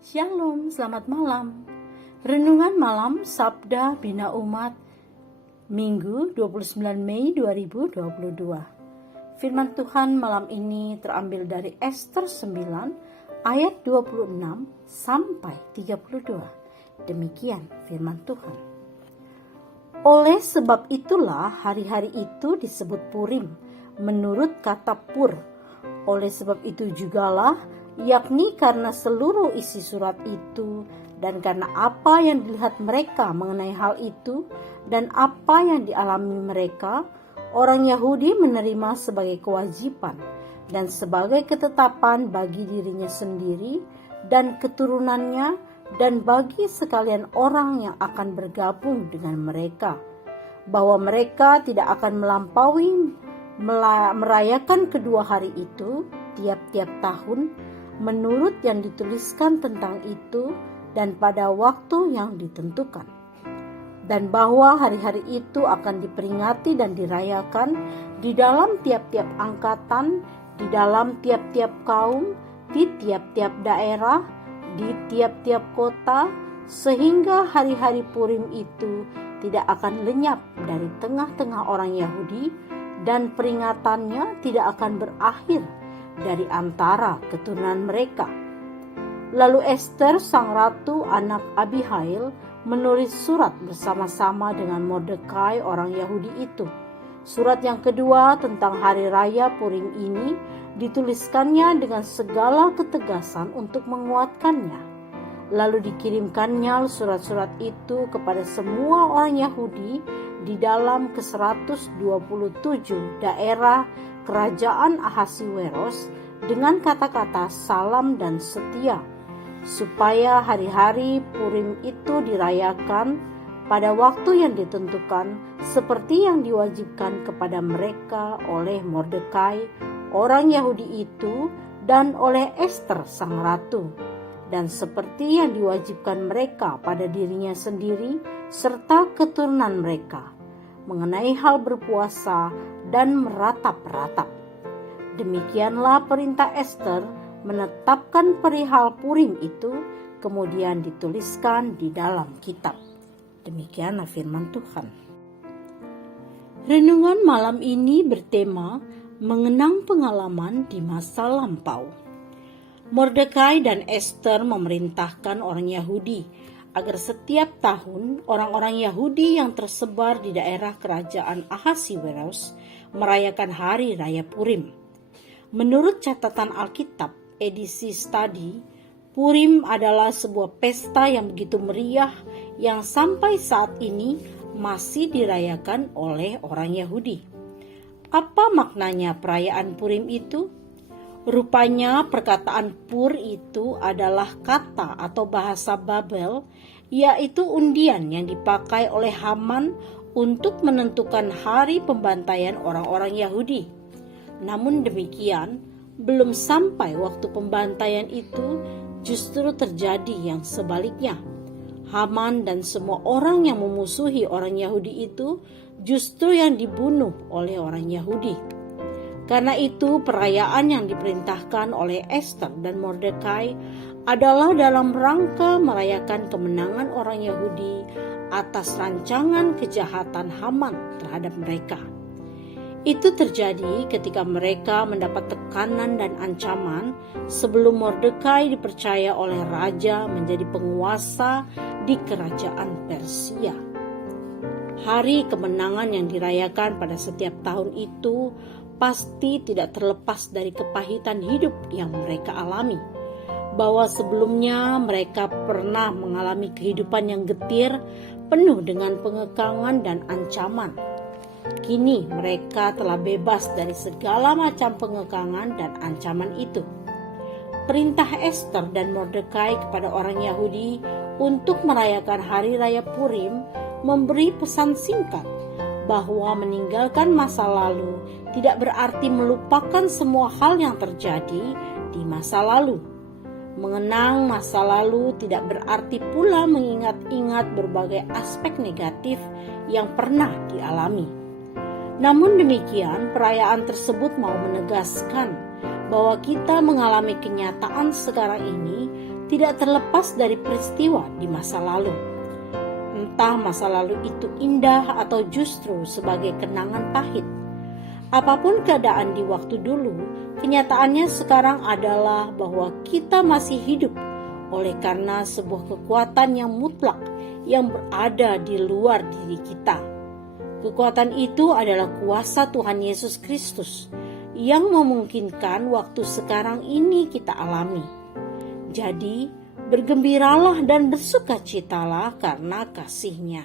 Shalom, selamat malam. Renungan malam Sabda Bina Umat, Minggu 29 Mei 2022. Firman Tuhan malam ini terambil dari Ester 9 ayat 26 sampai 32. Demikian firman Tuhan. Oleh sebab itulah hari-hari itu disebut Purim, menurut kata Pur. Oleh sebab itu jugalah, yakni karena seluruh isi surat itu dan karena apa yang dilihat mereka mengenai hal itu dan apa yang dialami mereka, orang Yahudi menerima sebagai kewajiban dan sebagai ketetapan bagi dirinya sendiri dan keturunannya dan bagi sekalian orang yang akan bergabung dengan mereka, bahwa mereka tidak akan merayakan kedua hari itu tiap-tiap tahun menurut yang dituliskan tentang itu dan pada waktu yang ditentukan, dan bahwa hari-hari itu akan diperingati dan dirayakan di dalam tiap-tiap angkatan, di dalam tiap-tiap kaum, di tiap-tiap daerah, di tiap-tiap kota, sehingga hari-hari Purim itu tidak akan lenyap dari tengah-tengah orang Yahudi, dan peringatannya tidak akan berakhir dari antara keturunan mereka. Lalu Ester sang ratu anak Abihail menulis surat bersama-sama dengan Mordekai orang Yahudi itu. Surat yang kedua tentang hari raya Purim ini dituliskannya dengan segala ketegasan untuk menguatkannya. Lalu dikirimkannya surat-surat itu kepada semua orang Yahudi di dalam ke-127 daerah kerajaan Ahasiweros dengan kata-kata salam dan setia, supaya hari-hari Purim itu dirayakan pada waktu yang ditentukan seperti yang diwajibkan kepada mereka oleh Mordekai orang Yahudi itu dan oleh Ester sang ratu, dan seperti yang diwajibkan mereka pada dirinya sendiri serta keturunan mereka mengenai hal berpuasa dan meratap-ratap. Demikianlah perintah Ester menetapkan perihal Purim itu, kemudian dituliskan di dalam kitab. Demikianlah firman Tuhan. Renungan malam ini bertema mengenang pengalaman di masa lampau. Mordekai dan Ester memerintahkan orang Yahudi agar setiap tahun orang-orang Yahudi yang tersebar di daerah kerajaan Ahasiweros merayakan hari raya Purim. Menurut catatan Alkitab edisi Study, Purim adalah sebuah pesta yang begitu meriah yang sampai saat ini masih dirayakan oleh orang Yahudi. Apa maknanya perayaan Purim itu? Rupanya perkataan Pur itu adalah kata atau bahasa Babel, yaitu undian yang dipakai oleh Haman untuk menentukan hari pembantaian orang-orang Yahudi. Namun demikian, belum sampai waktu pembantaian itu, justru terjadi yang sebaliknya. Haman dan semua orang yang memusuhi orang Yahudi itu justru yang dibunuh oleh orang Yahudi. Karena itu perayaan yang diperintahkan oleh Ester dan Mordekai adalah dalam rangka merayakan kemenangan orang Yahudi atas rancangan kejahatan Haman terhadap mereka. Itu terjadi ketika mereka mendapat tekanan dan ancaman sebelum Mordekai dipercaya oleh raja menjadi penguasa di kerajaan Persia. Hari kemenangan yang dirayakan pada setiap tahun itu pasti tidak terlepas dari kepahitan hidup yang mereka alami, bahwa sebelumnya mereka pernah mengalami kehidupan yang getir, penuh dengan pengekangan dan ancaman. Kini mereka telah bebas dari segala macam pengekangan dan ancaman itu. Perintah Ester dan Mordekai kepada orang Yahudi untuk merayakan hari raya Purim memberi pesan singkat bahwa meninggalkan masa lalu tidak berarti melupakan semua hal yang terjadi di masa lalu. Mengenang masa lalu tidak berarti pula mengingat-ingat berbagai aspek negatif yang pernah dialami. Namun demikian, perayaan tersebut mau menegaskan bahwa kita mengalami kenyataan sekarang ini tidak terlepas dari peristiwa di masa lalu. Entah masa lalu itu indah atau justru sebagai kenangan pahit. Apapun keadaan di waktu dulu, kenyataannya sekarang adalah bahwa kita masih hidup oleh karena sebuah kekuatan yang mutlak yang berada di luar diri kita. Kekuatan itu adalah kuasa Tuhan Yesus Kristus yang memungkinkan waktu sekarang ini kita alami. Jadi, bergembiralah dan bersukacitalah karena kasih-Nya.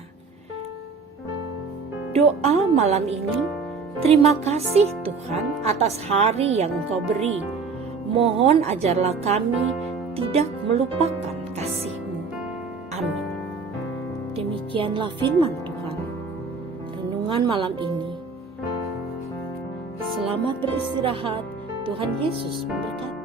Doa malam ini, terima kasih Tuhan atas hari yang Engkau beri. Mohon ajarlah kami tidak melupakan kasih-Mu. Amin. Demikianlah firman Tuhan. Renungan malam ini. Selamat beristirahat. Tuhan Yesus memberkati.